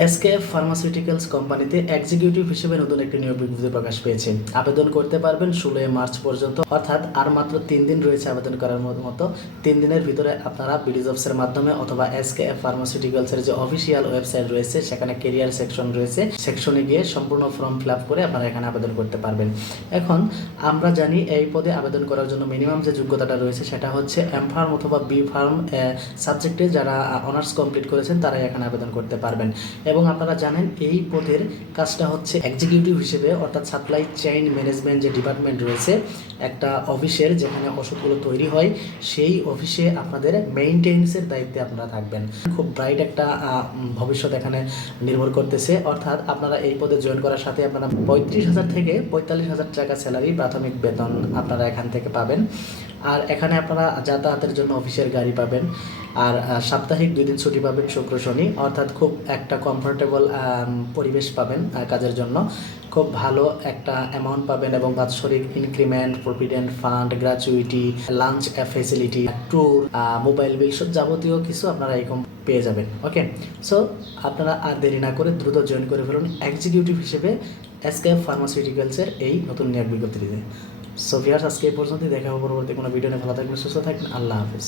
SKF pharmaceuticals কোম্পানিতে executive হিসেবে নতুন একটি নিয়োগ বিজ্ঞপ্তি প্রকাশ পেয়েছে। আবেদন করতে পারবেন ষোলোই মার্চ পর্যন্ত, অর্থাৎ আর মাত্র তিন দিন রয়েছে আবেদন করার মতো- তিন দিনের ভিতরে আপনারা বিডি জবসের মাধ্যমে অথবা এসকেএফ ফার্মাসিউটিক্যালসের যে অফিসিয়াল ওয়েবসাইট রয়েছে, সেখানে কেরিয়ার সেকশন রয়েছে সেকশনে গিয়ে সম্পূর্ণ ফর্ম ফিল আপ করে আপনারা এখানে আবেদন করতে পারবেন। এখন আমরা জানি এই পদে আবেদন করার জন্য মিনিমাম যে যোগ্যতাটা রয়েছে, সেটা হচ্ছে এম ফার্ম অথবা বি ফার্ম সাবজেক্টে যারা অনার্স কমপ্লিট করেছেন, তারাই এখানে আবেদন করতে পারবেন। এবং আপনারা জানেন এই পদের কাজটা হচ্ছে এক্সিকিউটিভ হিসেবে, অর্থাৎ সাপ্লাই চেইন ম্যানেজমেন্ট যে ডিপার্টমেন্ট রয়েছে, একটা অফিসের যেখানে ওষুধগুলো তৈরি হয়, সেই অফিসে আপনাদের মেইনটেন্সের দায়িত্বে আপনারা থাকবেন। খুব ব্রাইট একটা ভবিষ্যৎ এখানে নির্ভর করতেছে। অর্থাৎ আপনারা এই পদে জয়েন করার সাথে আপনারা পঁয়ত্রিশ হাজার থেকে পঁয়তাল্লিশ হাজার টাকা স্যালারি প্রাথমিক বেতন আপনারা এখান থেকে পাবেন। আর এখানে আপনারা যাতায়াতের জন্য অফিসের গাড়ি পাবেন। আর সাপ্তাহিক দুই দিন ছুটি পাবেন শুক্র শনি। অর্থাৎ খুব একটা কমফোর্টেবল পরিবেশ পাবেন কাজের জন্য। খুব ভালো একটা অ্যামাউন্ট পাবেন এবং বাৎসরিক increment provident fund gratuity lunch facility tour mobile bill সব যাবতীয় কিছু আপনারা এরকম পেয়ে যাবেন ওকে সো আপনারা আর দেরি না করে দ্রুত জয়েন করে ফেলুন এক্সিকিউটিভ হিসেবে এসকেএফ ফার্মাসিউটিক্যালসের এই নতুন নিয়োগ বিজ্ঞপ্তিতে সো ভিয়ার্স আজকে এই পর্যন্তই। দেখা হবে পরবর্তী কোনো ভিডিও নিয়ে। ভালো থাকবেন, সুস্থ থাকবেন। আল্লাহ হাফিজ।